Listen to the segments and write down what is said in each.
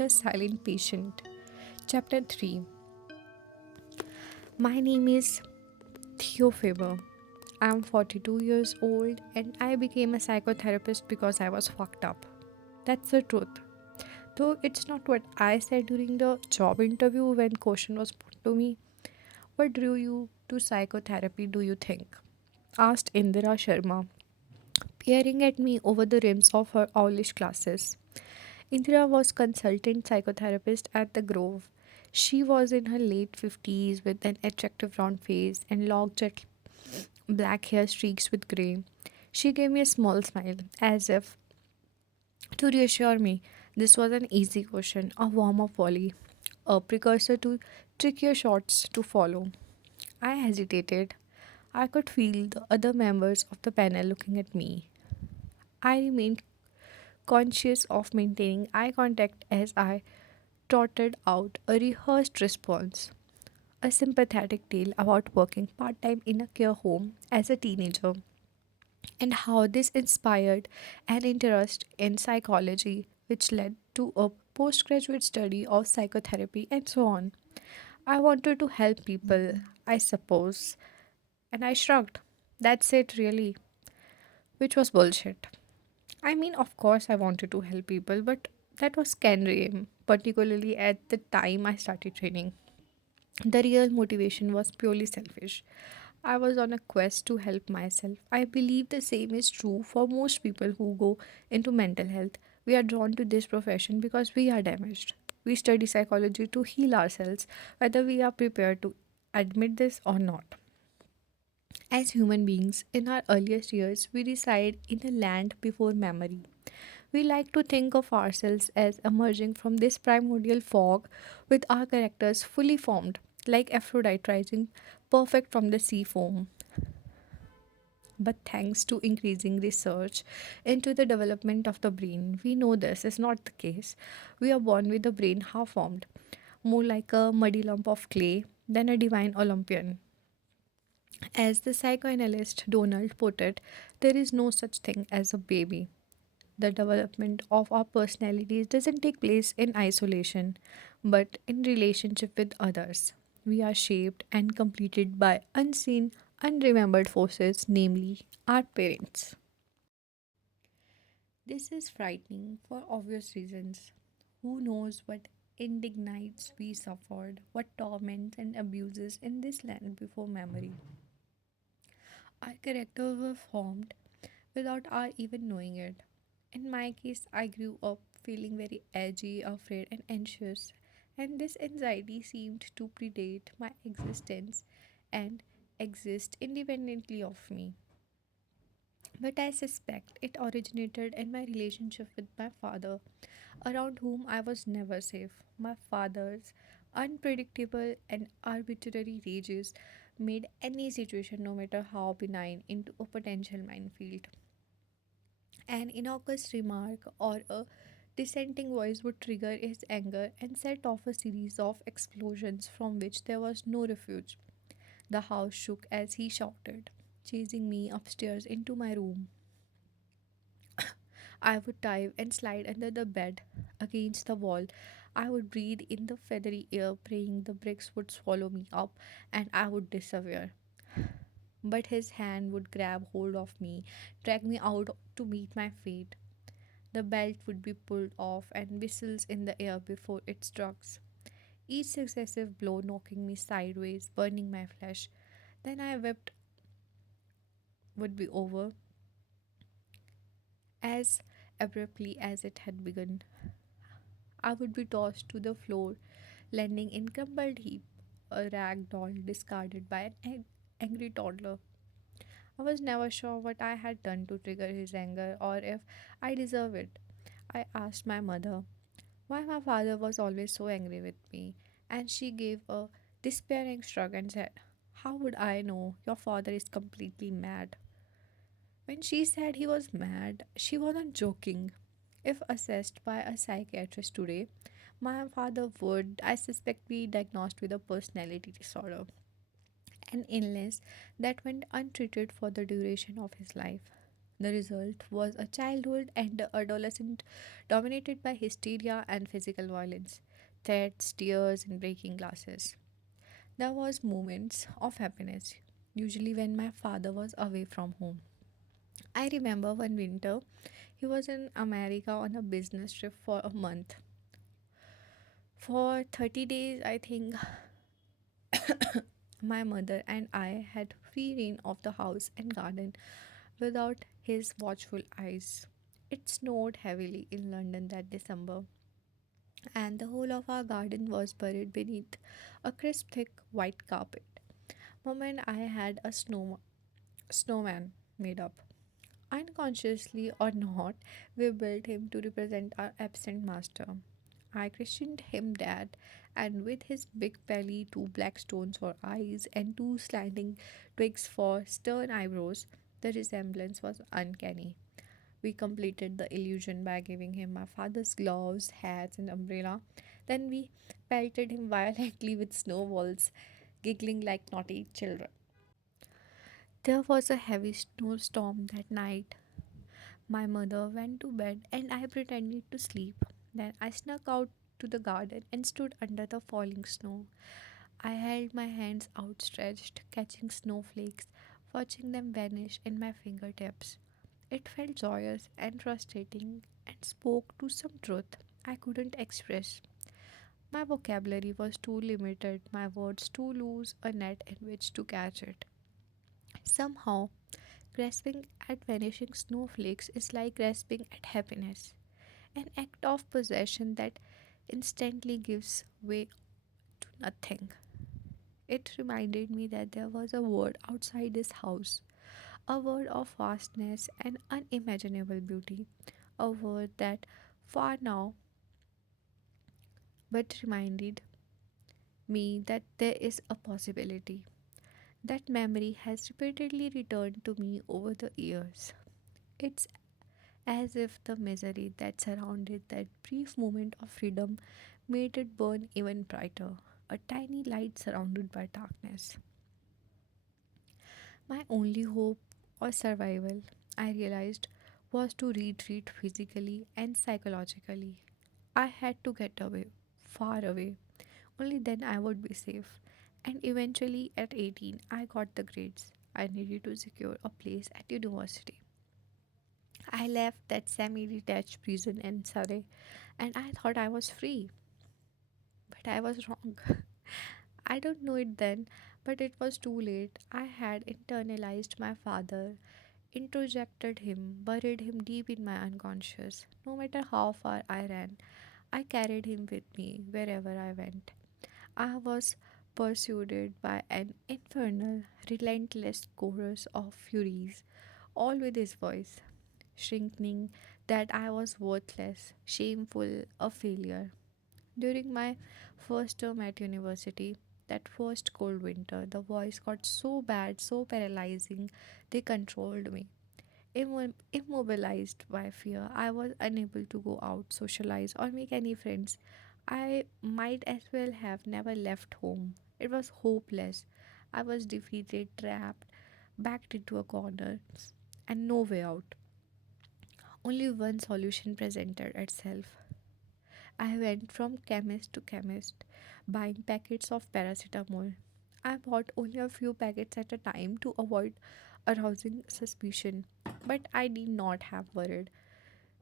The Silent Patient. Chapter 3. My name is Theo Faber. I am 42 years old and I became a psychotherapist because I was fucked up. That's the truth. Though it's not what I said during the job interview when question was put to me. What drew you to psychotherapy, do you think? Asked Indira Sharma, peering at me over the rims of her owlish glasses. Indira was consultant psychotherapist at the Grove. She was in her late 50s with an attractive round face and long jet black hair streaks with grey. She gave me a small smile, as if to reassure me this was an easy question, a warm up volley, a precursor to trickier shots to follow. I hesitated. I could feel the other members of the panel looking at me. I remained conscious of maintaining eye contact as I trotted out a rehearsed response, a sympathetic tale about working part time in a care home as a teenager, and how this inspired an interest in psychology, which led to a postgraduate study of psychotherapy, and so on. I wanted to help people, I suppose, and I shrugged. That's it, really, which was bullshit. I mean, of course, I wanted to help people, but that was secondary aim, particularly at the time I started training. The real motivation was purely selfish. I was on a quest to help myself. I believe the same is true for most people who go into mental health. We are drawn to this profession because we are damaged. We study psychology to heal ourselves, whether we are prepared to admit this or not. As human beings, in our earliest years, we reside in a land before memory. We like to think of ourselves as emerging from this primordial fog with our characters fully formed, like Aphrodite rising perfect from the sea foam. But thanks to increasing research into the development of the brain, we know this is not the case. We are born with the brain half formed, more like a muddy lump of clay than a divine Olympian. As the psychoanalyst Donald put it, there is no such thing as a baby. The development of our personalities doesn't take place in isolation, but in relationship with others. We are shaped and completed by unseen, unremembered forces, namely our parents. This is frightening for obvious reasons. Who knows what indignities we suffered, what torments and abuses in this land before memory. Our characters were formed without our even knowing it. In my case, I grew up feeling very edgy, afraid, and anxious, and this anxiety seemed to predate my existence and exist independently of me. But I suspect it originated in my relationship with my father, around whom I was never safe. My father's unpredictable and arbitrary rages made any situation, no matter how benign, into a potential minefield. An innocuous remark or a dissenting voice would trigger his anger and set off a series of explosions from which there was no refuge. The house shook as he shouted, chasing me upstairs into my room. I would dive and slide under the bed against the wall. I would breathe in the feathery air, praying the bricks would swallow me up and I would disappear. But his hand would grab hold of me, drag me out to meet my fate. The belt would be pulled off and whistles in the air before it struck, each successive blow knocking me sideways, burning my flesh. Then I wept would be over as abruptly as it had begun. I would be tossed to the floor, landing in crumpled heap, a rag doll discarded by an angry toddler. I was never sure what I had done to trigger his anger or if I deserved it. I asked my mother why my father was always so angry with me, and she gave a despairing shrug and said, "How would I know? Your father is completely mad." When she said he was mad, she wasn't joking. If assessed by a psychiatrist today, my father would, I suspect, be diagnosed with a personality disorder, an illness that went untreated for the duration of his life. The result was a childhood and adolescent dominated by hysteria and physical violence, threats, tears, and breaking glasses. There was moments of happiness, usually when my father was away from home. I remember one winter, he was in America on a business trip for a month. For 30 days, I think my mother and I had free reign of the house and garden without his watchful eyes. It snowed heavily in London that December, and the whole of our garden was buried beneath a crisp, thick white carpet. Moment I had a snowman made up. Unconsciously or not, we built him to represent our absent master. I christened him Dad, and with his big belly, two black stones for eyes, and two slanting twigs for stern eyebrows, the resemblance was uncanny. We completed the illusion by giving him my father's gloves, hats, and umbrella. Then we pelted him violently with snowballs, giggling like naughty children. There was a heavy snowstorm that night. My mother went to bed and I pretended to sleep. Then I snuck out to the garden and stood under the falling snow. I held my hands outstretched, catching snowflakes, watching them vanish in my fingertips. It felt joyous and frustrating and spoke to some truth I couldn't express. My vocabulary was too limited, my words too loose, a net in which to catch it. Somehow, grasping at vanishing snowflakes is like grasping at happiness, an act of possession that instantly gives way to nothing. It reminded me that there was a world outside this house, a world of vastness and unimaginable beauty, a world that far now, but reminded me that there is a possibility. That memory has repeatedly returned to me over the years. It's as if the misery that surrounded that brief moment of freedom made it burn even brighter, a tiny light surrounded by darkness. My only hope or survival, I realized, was to retreat physically and psychologically. I had to get away, far away. Only then I would be safe. And eventually, at 18, I got the grades I needed to secure a place at university. I left that semi detached prison in Surrey and I thought I was free, but I was wrong. I don't know it then, but it was too late. I had internalized my father, introjected him, buried him deep in my unconscious. No matter how far I ran, I carried him with me wherever I went. I was pursued by an infernal, relentless chorus of furies, all with his voice, shrinking that I was worthless, shameful, a failure. During my first term at university, that first cold winter, the voice got so bad, so paralyzing, they controlled me. Immobilized by fear, I was unable to go out, socialize, or make any friends. I might as well have never left home. It was hopeless. I was defeated, trapped, backed into a corner, and no way out. Only one solution presented itself. I went from chemist to chemist, buying packets of paracetamol. I bought only a few packets at a time to avoid arousing suspicion, but I did not have worried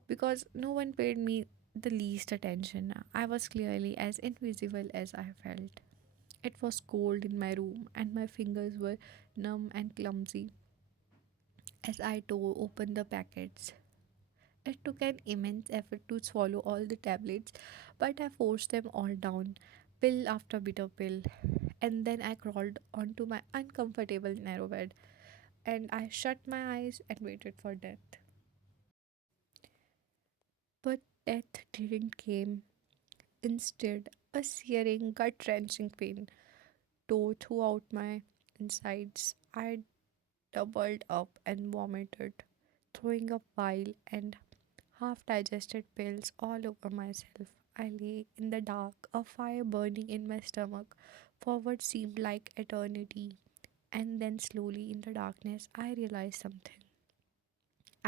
because no one paid me the least attention. I was clearly as invisible as I felt. It was cold in my room, and my fingers were numb and clumsy as I tore open the packets. It took an immense effort to swallow all the tablets, but I forced them all down, pill after bitter pill, and then I crawled onto my uncomfortable narrow bed and I shut my eyes and waited for death. But death didn't come. Instead, a searing, gut wrenching pain tore throughout my insides. I doubled up and vomited, throwing up bile and half digested pills all over myself. I lay in the dark, a fire burning in my stomach for what seemed like eternity. And then, slowly in the darkness, I realized something.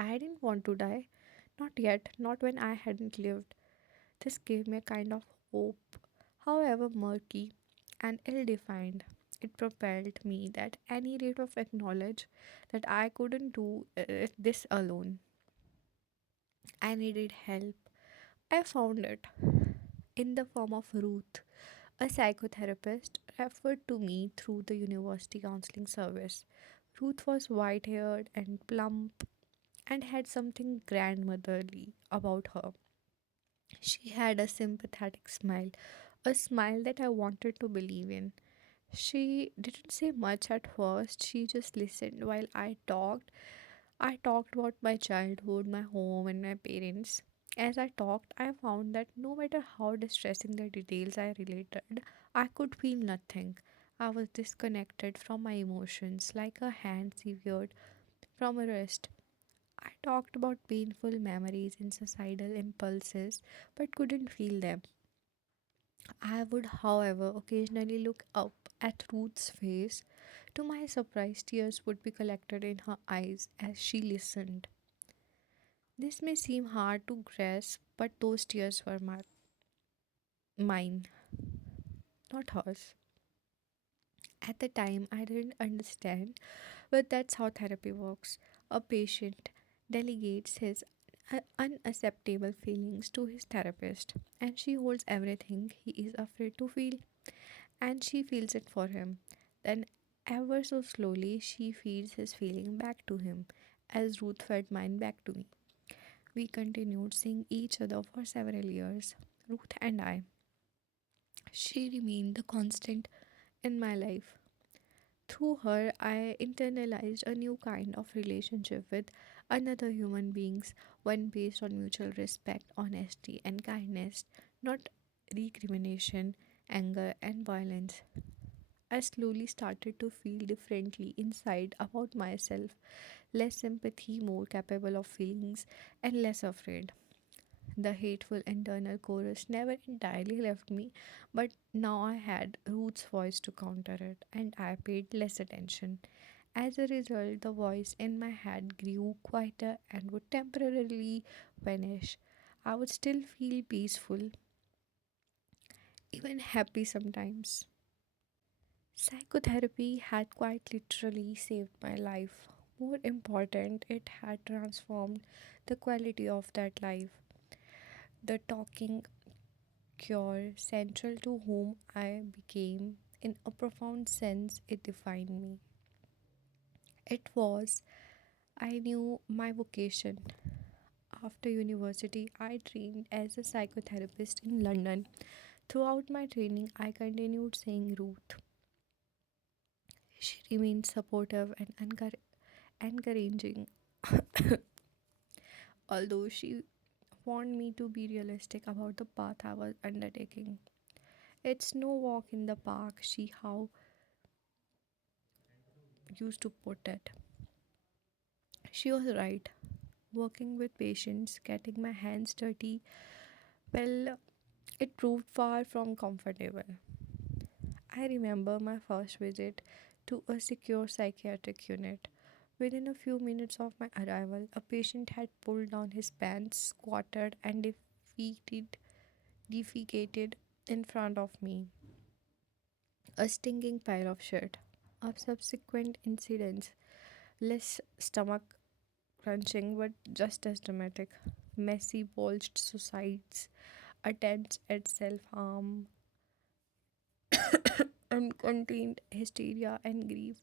I didn't want to die. Not yet, not when I hadn't lived. This gave me a kind of hope, however murky and ill defined. It propelled me that any rate of acknowledge that I couldn't do this alone. I needed help. I found it in the form of Ruth, a psychotherapist referred to me through the university counseling service. Ruth was white haired and plump and had something grandmotherly about her. She had a sympathetic smile, a smile that I wanted to believe in. She didn't say much at first, she just listened while I talked. I talked about my childhood, my home, and my parents. As I talked, I found that no matter how distressing the details I related, I could feel nothing. I was disconnected from my emotions, like a hand severed from a wrist. I talked about painful memories and suicidal impulses, but couldn't feel them. I would, however, occasionally look up at Ruth's face. To my surprise, tears would be collected in her eyes as she listened. This may seem hard to grasp, but those tears were mine, not hers. At the time, I didn't understand, but that's how therapy works. A patient delegates his unacceptable feelings to his therapist, and she holds everything he is afraid to feel, and she feels it for him. Then, ever so slowly, she feeds his feeling back to him, as Ruth fed mine back to me. We continued seeing each other for several years, Ruth and I. She remained the constant in my life. Through her, I internalized a new kind of relationship with another human beings, one based on mutual respect, honesty, and kindness, not recrimination, anger, and violence. I slowly started to feel differently inside about myself, less sympathy, more capable of feelings, and less afraid. The hateful internal chorus never entirely left me, but now I had Ruth's voice to counter it, and I paid less attention. As a result, the voice in my head grew quieter and would temporarily vanish. I would still feel peaceful, even happy sometimes. Psychotherapy had quite literally saved my life. More important, it had transformed the quality of that life. The talking cure, central to whom I became. In a profound sense, it defined me. It was, I knew my vocation. After university, I trained as a psychotherapist in London. Throughout my training, I continued saying Ruth. She remained supportive and encouraging, although she warned me to be realistic about the path I was undertaking. It's no walk in the park, she how used to put it. She was right. Working with patients, getting my hands dirty, well, it proved far from comfortable. I remember my first visit to a secure psychiatric unit. Within a few minutes of my arrival, a patient had pulled down his pants, squatted, and defecated in front of me. A stinking pile of shit. Of subsequent incidents, less stomach crunching but just as dramatic. Messy, bulged suicides, attempts at self harm, uncontained hysteria, and grief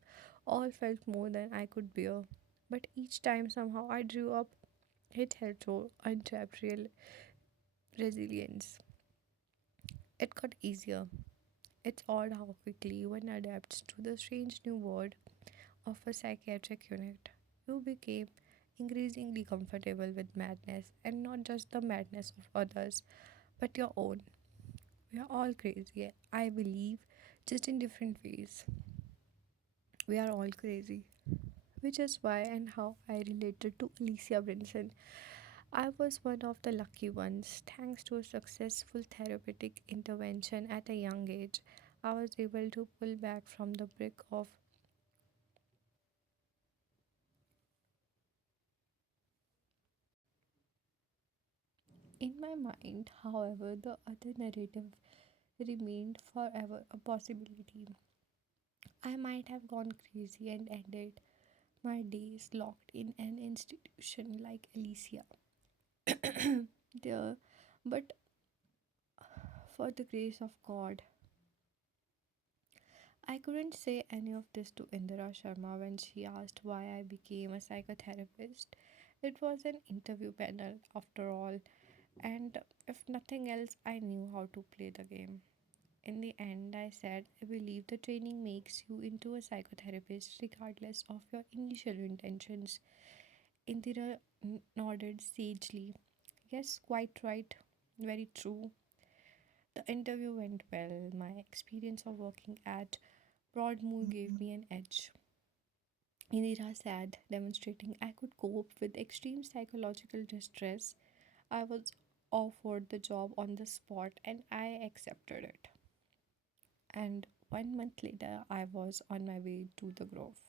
all felt more than I could bear. But each time, somehow, I drew up, it held through untapped real resilience. It got easier. It's odd how quickly one adapts to the strange new world of a psychiatric unit. You became increasingly comfortable with madness, and not just the madness of others, but your own. We are all crazy, I believe, just in different ways. We are all crazy, which is why and how I related to Alicia Brinson. I was one of the lucky ones. Thanks to a successful therapeutic intervention at a young age, I was able to pull back from the brink of In my mind, however, the other narrative remained forever a possibility. I might have gone crazy and ended my days locked in an institution like Alicia. There, but for the grace of God, I couldn't say any of this to Indira Sharma when she asked why I became a psychotherapist. It was an interview panel, after all, and if nothing else, I knew how to play the game. In the end, I said, I believe the training makes you into a psychotherapist regardless of your initial intentions. Indira nodded sagely. Yes, quite right. Very true. The interview went well. My experience of working at Broadmoor gave me an edge. Indira said, demonstrating I could cope with extreme psychological distress. I was offered the job on the spot and I accepted it. And 1 month later, I was on my way to the Grove.